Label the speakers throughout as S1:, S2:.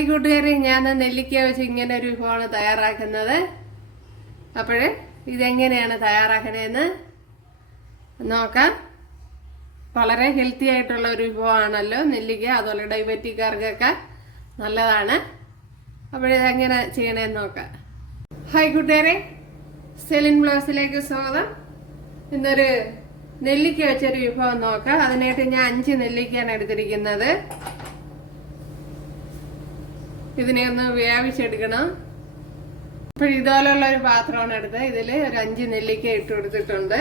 S1: കൂട്ടുകാരെ ഞാൻ നെല്ലിക്ക വെച്ച് ഇങ്ങനെ ഒരു വിഭവമാണ് തയ്യാറാക്കുന്നത്. അപ്പോഴ് ഇതെങ്ങനെയാണ് തയ്യാറാക്കണേന്ന് നോക്കാം. വളരെ ഹെൽത്തി ആയിട്ടുള്ള ഒരു വിഭവമാണല്ലോ നെല്ലിക്ക. അതുപോലെ ഡയബറ്റിക്കാർക്കൊക്കെ നല്ലതാണ്. അപ്പോഴിതെങ്ങനെ ചെയ്യണേന്ന് നോക്കാം. ഹായ് കൂട്ടുകാരെ സെലിൻ ബ്ലൗസിലേക്ക് സ്വാഗതം. ഇന്നൊരു നെല്ലിക്ക വെച്ചൊരു വിഭവം നോക്കാം. അതിനായിട്ട് ഞാൻ അഞ്ച് നെല്ലിക്കയാണ് എടുത്തിരിക്കുന്നത്. ഇതിനെ ഒന്ന് വേവിച്ചെടുക്കണം. അപ്പോൾ ഇതുപോലുള്ള ഒരു പാത്രമാണ് എടുത്തത്. ഇതിൽ ഒരു അഞ്ച് നെല്ലിക്ക ഇട്ട് കൊടുത്തിട്ടുണ്ട്.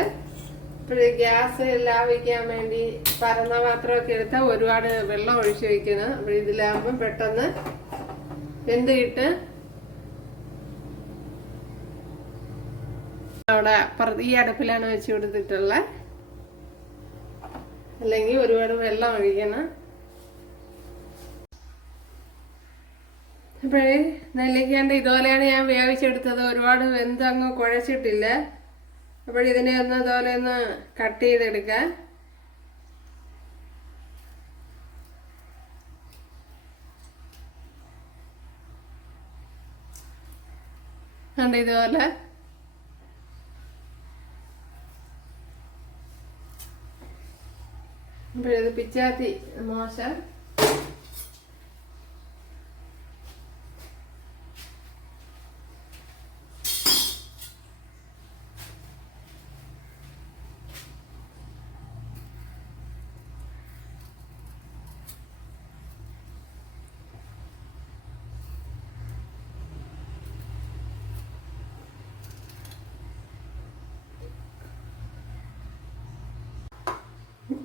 S1: ഇപ്പോൾ ഗ്യാസ് ലാഭിക്കാൻ വേണ്ടി പരന്ന പാത്രമൊക്കെ എടുത്താൽ ഒരുപാട് വെള്ളം ഒഴിച്ചു വയ്ക്കണം അപ്പോൾ ഇതിലാകുമ്പോൾ പെട്ടെന്ന് വെന്ത് കിട്ട്? അവിടെ ഈ അടുപ്പിലാണ് വെച്ച് കൊടുത്തിട്ടുള്ളത് അല്ലെങ്കിൽ ഒരുപാട് വെള്ളം ഒഴിക്കണം. അപ്പോഴേ നെല്ലിക്കാണ്ട് ഇതുപോലെയാണ് ഞാൻ വേവിച്ചെടുത്തത്. ഒരുപാട് വെന്ത് അങ്ങ് കുഴച്ചിട്ടില്ല അപ്പോഴിതിനെ ഒന്ന് ഇതുപോലെ ഒന്ന് കട്ട് ചെയ്തെടുക്കാം. കണ്ട് ഇതുപോലെ? അപ്പോഴത് പിച്ചാത്തി മോശം.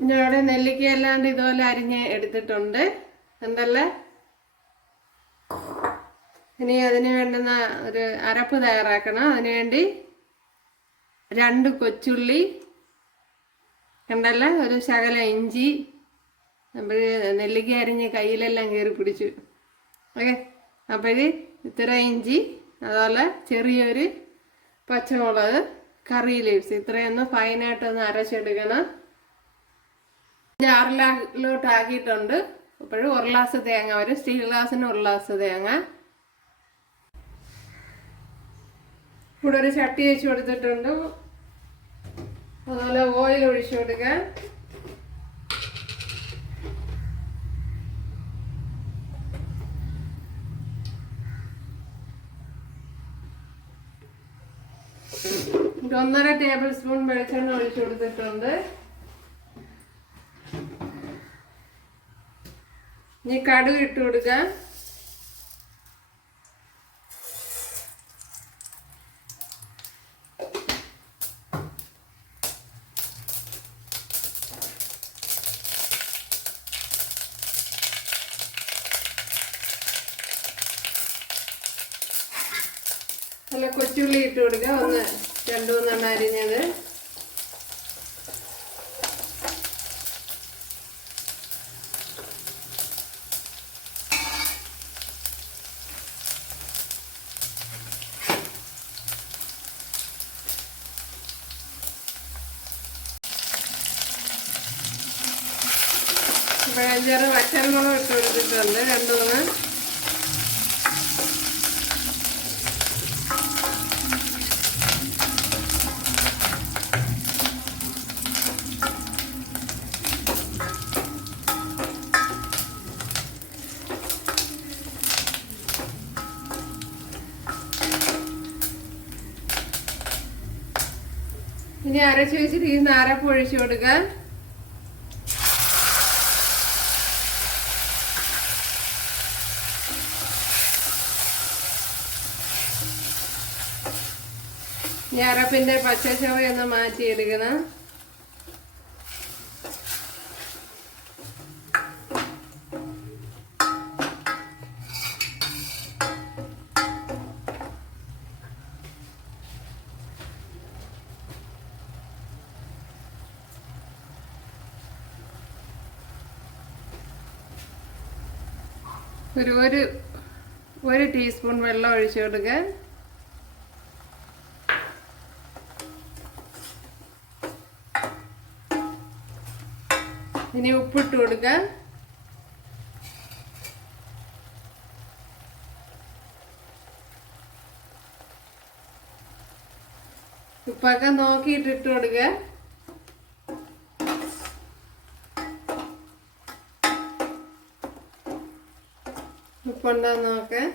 S1: ഞാനിവിടെ നെല്ലിക്ക അല്ലാണ്ട് ഇതുപോലെ അരിഞ്ഞ് എടുത്തിട്ടുണ്ട്. എന്തല്ല ഇനി അതിന് വേണ്ടുന്ന ഒരു അരപ്പ് തയ്യാറാക്കണം. അതിനുവേണ്ടി രണ്ട് കൊച്ചുള്ളി കണ്ടല്ലേ? ഒരു ശകല ഇഞ്ചി നമ്മൾ നെല്ലിക്ക അരിഞ്ഞ് കയ്യിലെല്ലാം കയറി പിടിച്ചു. ഓക്കെ? അപ്പോൾ ഇത് ഇത്ര ഇഞ്ചി അതുപോലെ ചെറിയൊരു പച്ചമുളക് കറി ലീവ്സ് ഇത്രയൊന്ന് ഫൈനായിട്ടൊന്ന് അരച്ചെടുക്കണം. ജാറിലോട്ട് ആക്കിയിട്ടുണ്ട്. അപ്പോഴും ഒരു ഗ്ലാസ് തേങ്ങ ഒരു സ്റ്റീൽ ഗ്ലാസ്സിന് ഒരു ഗ്ലാസ് തേങ്ങ. ഇവിടെ ഒരു ചട്ടി വെച്ച് കൊടുത്തിട്ടുണ്ട്. അതുപോലെ ഓയിൽ ഒഴിച്ചു കൊടുക്കാൻ ഒന്നര ടേബിൾ സ്പൂൺ വെളിച്ചെണ്ണ ഒഴിച്ചു കൊടുത്തിട്ടുണ്ട്. ഇനി കടുക് ഇട്ട് കൊടുക്കുക നല്ല കൊച്ചുള്ളി ഇട്ട് കൊടുക്കുക ഒന്ന് രണ്ടു മൂന്നെണ്ണം അരിഞ്ഞത്. അഞ്ചാറ് വറ്റൽമുളക് ഇട്ട് കൊടുത്തിട്ടുണ്ട് രണ്ട് മൂന്ന് ഇനി അരച്ച് വെച്ചിട്ട് ഈ ഒഴിച്ചു കൊടുക്കാം. ഈ അരപ്പിന്റെ പച്ചച്ചവയൊന്ന് മാറ്റിയെടുക്കണം. ഒരു ഒരു ഒരു ടീസ്പൂൺ വെള്ളം ഒഴിച്ചു കൊടുക്കുക ഇനി ഉപ്പിട്ട് കൊടുക്കുക ഉപ്പൊക്കെ നോക്കിയിട്ട് ഇട്ട് കൊടുക്കുക ഉപ്പുണ്ടോ നോക്കാം.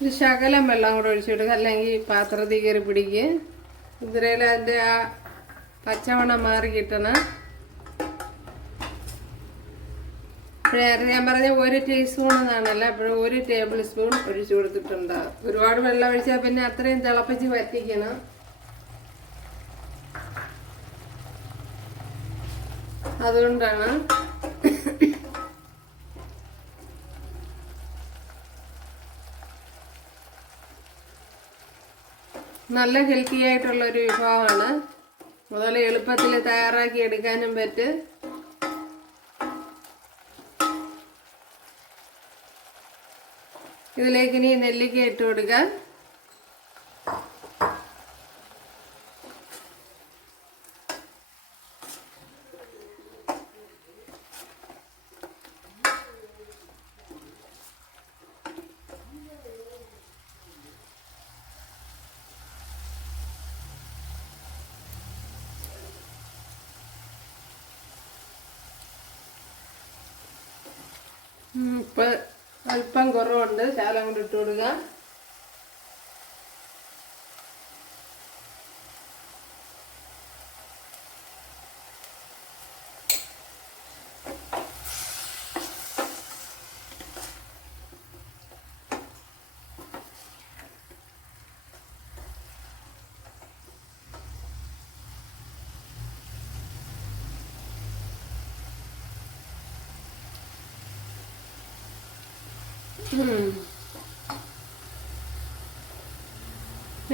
S1: ഒരു ശകലം വെള്ളം കൂടെ ഒഴിച്ചിടുക അല്ലെങ്കിൽ പാത്രത്തിൽ കയറി പിടിക്കുക. ഇതിരയിൽ അതിന്റെ ആ പച്ചവണ്ണം മാറി കിട്ടണം. ഇപ്പോഴേ ഞാൻ പറഞ്ഞ ഒരു ടീസ്പൂൺ എന്നാണല്ലോ അപ്പോഴും ഒരു ടേബിൾ സ്പൂൺ ഒഴിച്ചു കൊടുത്തിട്ടുണ്ട്. ഒരുപാട് വെള്ളം ഒഴിച്ചാൽ പിന്നെ അത്രയും തിളപ്പിച്ച് വറ്റിക്കണം. അതുകൊണ്ടാണ് നല്ല ഹെൽത്തി ആയിട്ടുള്ള ഒരു വിഭവമാണ്. മുതൽ എളുപ്പത്തിൽ തയ്യാറാക്കി എടുക്കാനും പറ്റും. ഇതിലേക്ക് ഇനി നെല്ലിക്ക ഇട്ട് കൊടുക്കാം. ഉം, ഇപ്പൊ അല്പം കുറവുണ്ട് ശാലം കൊണ്ട് ഇട്ട് കൊടുക്കുക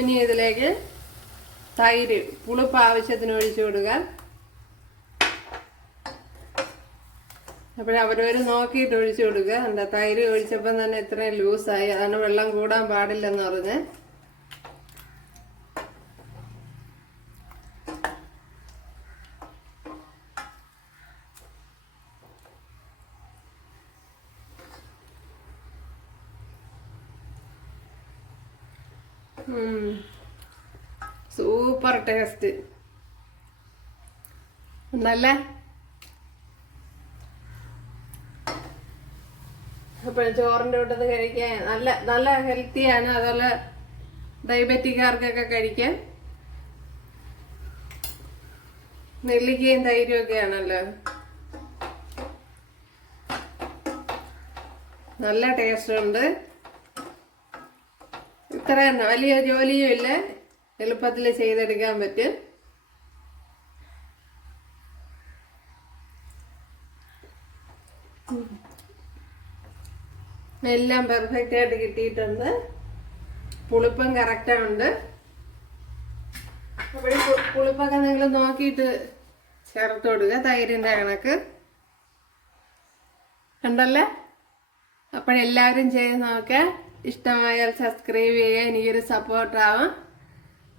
S1: ഇനി ഇതിലേക്ക് തൈര് പുളിപ്പ് ആവശ്യത്തിന് ഒഴിച്ചു കൊടുക്കുക. അപ്പോൾ അവരവർ നോക്കിയിട്ട് ഒഴിച്ചു കൊടുക്കുക. എന്താ തൈര് ഒഴിച്ചപ്പം തന്നെ ഇത്രയും ലൂസായി അതാണ് വെള്ളം കൂടാൻ പാടില്ലെന്ന് പറഞ്ഞ്. Super taste. നല്ല അപ്പോൾ ചോറിന്റെ കൂട്ടത് കഴിക്കാൻ നല്ല നല്ല ഹെൽത്തിയാണ് അതുപോലെ ഡയബറ്റിക്കാർക്കൊക്കെ കഴിക്കാൻ. നെല്ലിക്കയും തൈരും ആണല്ലോ. നല്ല ടേസ്റ്റ് ഉണ്ട്. ഇത്ര വലിയ ജോലിയും ഇല്ല. എളുപ്പത്തിൽ ചെയ്തെടുക്കാൻ പറ്റും. എല്ലാം പെർഫെക്റ്റ് ആയിട്ട് കിട്ടിയിട്ടുണ്ട്. പുളിപ്പം കറക്റ്റാണ് പു- പുളിപ്പൊക്കെ നിങ്ങൾ നോക്കിയിട്ട് ചേർത്ത് കൊടുക്കുക തൈരിന്റെ കണക്ക്. കണ്ടല്ലേ? അപ്പോഴെല്ലാവരും ചെയ്ത് നോക്കുക ഇഷ്ടമായാൽ സബ്സ്ക്രൈബ് ചെയ്യുക എനിക്കൊരു സപ്പോർട്ടാവും